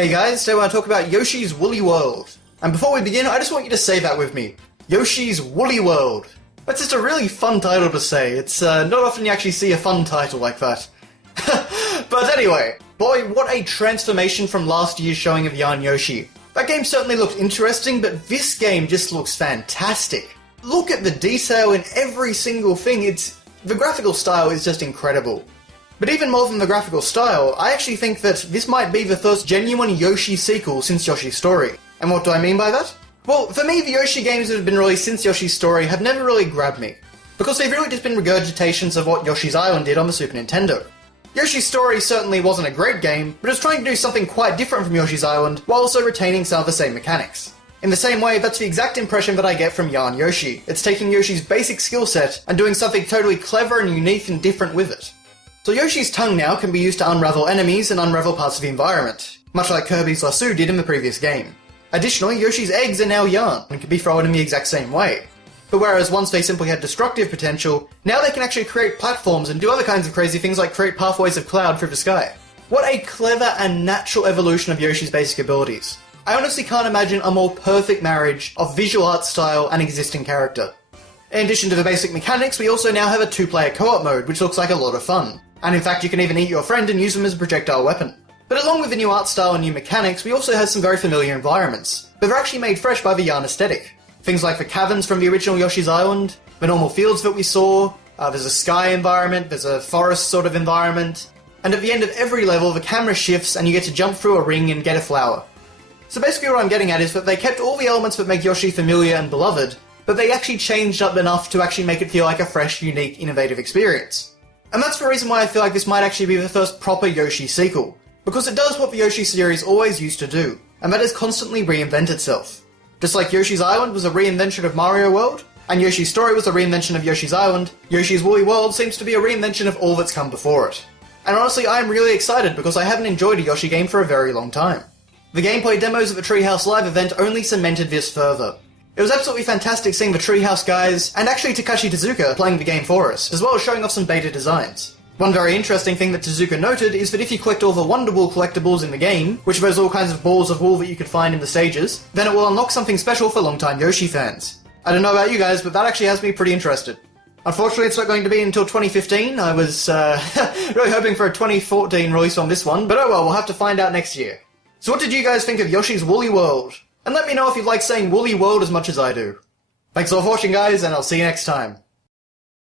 Hey guys, today I want to talk about Yoshi's Woolly World. And before we begin, I just want you to say that with me. Yoshi's Woolly World. That's just a really fun title to say. It's not often you actually see a fun title like that. But anyway, boy, what a transformation from last year's showing of Young Yoshi. That game certainly looked interesting, but this game just looks fantastic. Look at the detail in every single thing. The graphical style is just incredible. But even more than the graphical style, I actually think that this might be the first genuine Yoshi sequel since Yoshi's Story. And what do I mean by that? Well, for me, the Yoshi games that have been released since Yoshi's Story have never really grabbed me, because they've really just been regurgitations of what Yoshi's Island did on the Super Nintendo. Yoshi's Story certainly wasn't a great game, but it was trying to do something quite different from Yoshi's Island, while also retaining some of the same mechanics. In the same way, that's the exact impression that I get from Young Yoshi. It's taking Yoshi's basic skill set and doing something totally clever and unique and different with it. So Yoshi's tongue now can be used to unravel enemies and unravel parts of the environment, much like Kirby's lasso did in the previous game. Additionally, Yoshi's eggs are now yarn and can be thrown in the exact same way. But whereas once they simply had destructive potential, now they can actually create platforms and do other kinds of crazy things like create pathways of cloud through the sky. What a clever and natural evolution of Yoshi's basic abilities. I honestly can't imagine a more perfect marriage of visual art style and existing character. In addition to the basic mechanics, we also now have a two-player co-op mode, which looks like a lot of fun. And in fact, you can even eat your friend and use them as a projectile weapon. But along with the new art style and new mechanics, we also have some very familiar environments, but they're actually made fresh by the Yarn aesthetic. Things like the caverns from the original Yoshi's Island, the normal fields that we saw, there's a sky environment, there's a forest sort of environment, and at the end of every level the camera shifts and you get to jump through a ring and get a flower. So basically what I'm getting at is that they kept all the elements that make Yoshi familiar and beloved, but they actually changed up enough to actually make it feel like a fresh, unique, innovative experience. And that's the reason why I feel like this might actually be the first proper Yoshi sequel, because it does what the Yoshi series always used to do, and that is constantly reinvent itself. Just like Yoshi's Island was a reinvention of Mario World, and Yoshi's Story was a reinvention of Yoshi's Island, Yoshi's Woolly World seems to be a reinvention of all that's come before it. And honestly, I'm really excited because I haven't enjoyed a Yoshi game for a very long time. The gameplay demos at the Treehouse Live event only cemented this further. It was absolutely fantastic seeing the Treehouse guys, and actually Takashi Tezuka, playing the game for us, as well as showing off some beta designs. One very interesting thing that Tezuka noted is that if you collect all the Wonder Wool collectibles in the game, which are those all kinds of balls of wool that you could find in the stages, then it will unlock something special for longtime Yoshi fans. I don't know about you guys, but that actually has me pretty interested. Unfortunately, it's not going to be until 2015. I was really hoping for a 2014 release on this one, but oh well, we'll have to find out next year. So what did you guys think of Yoshi's Woolly World? And let me know if you like saying Woolly World as much as I do. Thanks all for watching guys, and I'll see you next time.